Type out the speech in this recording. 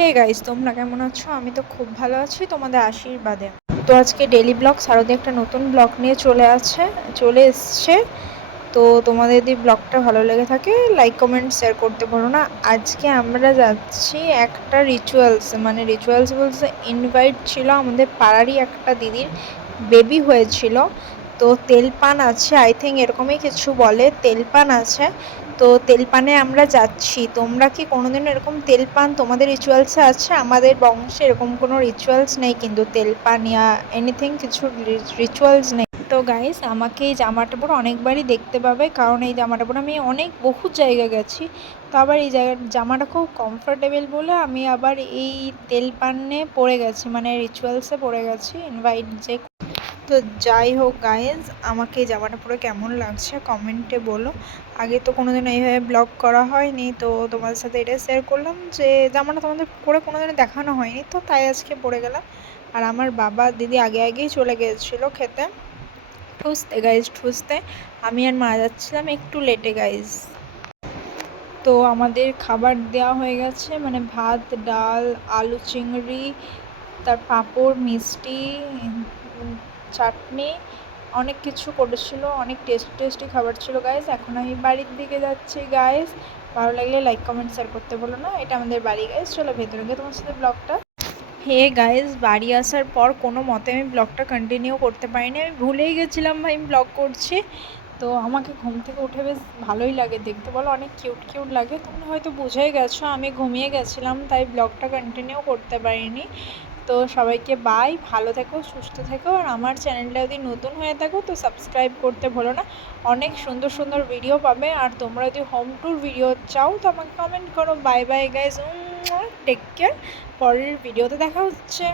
Hey guys, তোমরা কেমন আছো? আমি তো খুব ভালো আছি তোমাদের আশীর্বাদে। তো আজকে ডেইলি ব্লগ শারদে একটা নতুন ব্লগ নিয়ে চলে এসছে। তো তোমাদের যদি ব্লগটা ভালো লেগে থাকে লাইক কমেন্ট শেয়ার করতে ভুলো না। আজকে আমরা যাচ্ছি একটা রিচুয়ালস বলতে ইনভাইট ছিল আমাদের পাড়ারই একটা দিদির বেবি হয়েছিল। তো তেলপান আছে, আই থিঙ্ক এরকমই কিছু বলে, তেলপান আছে। তো তেলপানে আমরা যাচ্ছি। তোমরা কি কোনোদিন এরকম তেলপান তোমাদের রিচুয়ালসে আছে? আমাদের বংশে এরকম কোনো রিচুয়ালস নেই, কিন্তু তেলপান ইয়া এনিথিং কিছু রিচুয়ালস নেই। তো গাইস, আমাকে এই জামাটা পরে অনেকবারই দেখতে পাবে, কারণ এই জামাটা পরে আমি বহু জায়গায় গেছি। তো আবার এই জামাটা খুব কমফোর্টেবল বলে আমি আবার এই তেলপানে পরে গেছি, মানে রিচুয়ালসে পরে গেছি ইনভাইট যে। তো যাই হোক গাইজ, আমাকে এই জামাটা পরে কেমন লাগছে কমেন্টে বলো। আগে তো কোনোদিন এইভাবে ব্লগ করা হয়নি, তো তোমাদের সাথে এটা শেয়ার করলাম যে জামাটা তোমাদের পরে কোনোদিনও দেখানো হয়নি, তো তাই আজকে পরে গেলাম। আর আমার বাবা দিদি আগেই চলে গিয়েছিলো খেতে, ঠুসতে। আমি আর মা যাচ্ছিলাম একটু লেটে গাইজ। তো আমাদের খাবার দেওয়া হয়ে গেছে, মানে ভাত, ডাল, আলু চিংড়ি, তার পাঁপড়, মিষ্টি, চাটনি, অনেক কিছু করেছিল। অনেক টেস্টি খাবার ছিল গাইস। এখন আমি বাড়ির দিকে যাচ্ছি গাইস। ভালো লাগলে লাইক কমেন্ট শেয়ার করতে বলো না। এটা আমাদের বাড়ি গাইস। চলো ভেতরে গিয়ে তোমার সাথে ব্লগটা। হে গাইস, বাড়ি আসার পর কোনো মতে আমি ব্লগটা কন্টিনিউ করতে পারিনি, আমি ভুলেই গেছিলাম ভাই আমি ব্লগ করছি। তো আমাকে ঘুম থেকে উঠে বেশ ভালোই লাগে দেখতে, বলো অনেক কিউট লাগে। তোমরা হয়তো বুঝেই গেছো আমি ঘুমিয়ে গেছিলাম, তাই ব্লগটা কন্টিনিউ করতে পারিনি। তো সবাইকে বাই, ভালো থেকো, সুস্থ থেকো। আর আমার চ্যানেলটা যদি নতুন হয়ে থাকো তো সাবস্ক্রাইব করতে ভুলো না। অনেক সুন্দর ভিডিও পাবে। আর তোমরা যদি হোম ট্যুর ভিডিও চাও তো আমাকে কমেন্ট করো। Bye bye guys, take care. পরের ভিডিওতে দেখা হচ্ছে।